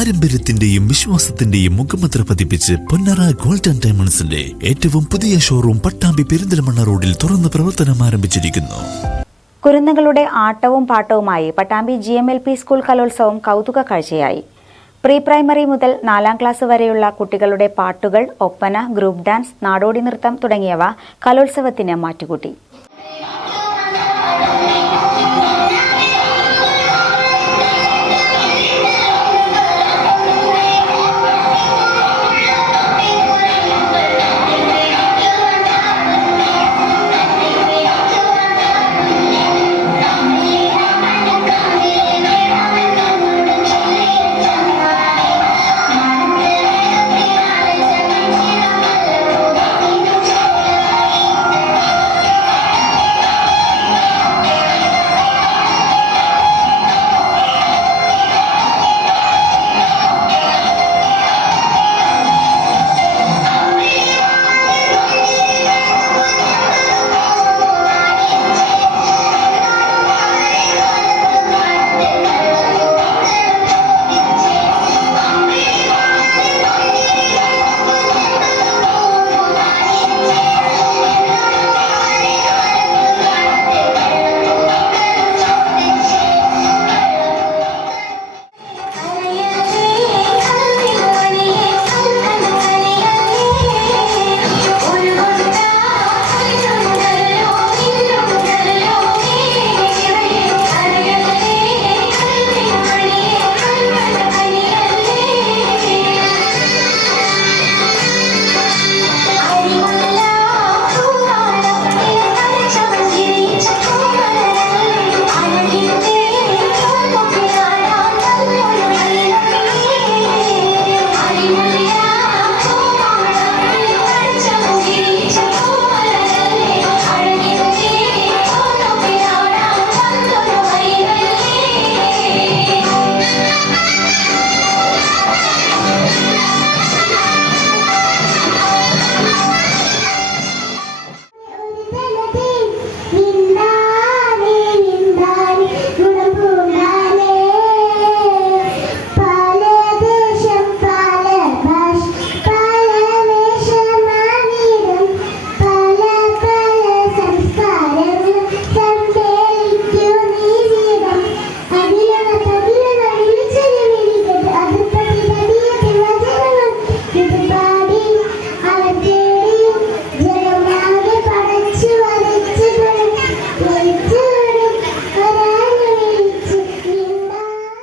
പാരമ്പര്യത്തിന്റെയും വിശ്വാസത്തിന്റെയും മുഖമുദ്ര പതിപ്പിച്ച് പൊന്നറ ഗോൾഡൻ ഡയമണ്ട്സിന്റെ ഏറ്റവും പുതിയ ഷോറൂം പട്ടാമ്പി പെരിന്തൽമണ്ണ റോഡിൽ തുറന്ന് പ്രവർത്തനം ആരംഭിച്ചിരിക്കുന്നു. കുരുന്നുകളുടെ ആട്ടവും പാട്ടവുമായി Pattambi G M L P school കലോത്സവം കൗതുക കാഴ്ചയായി. പ്രീ പ്രൈമറി മുതൽ നാലാം ക്ലാസ് വരെയുള്ള കുട്ടികളുടെ പാട്ടുകൾ ഒപ്പന ഗ്രൂപ്പ് ഡാൻസ് നാടോടി നൃത്തം തുടങ്ങിയവ കലോത്സവത്തിന് മാറ്റുകൂട്ടി.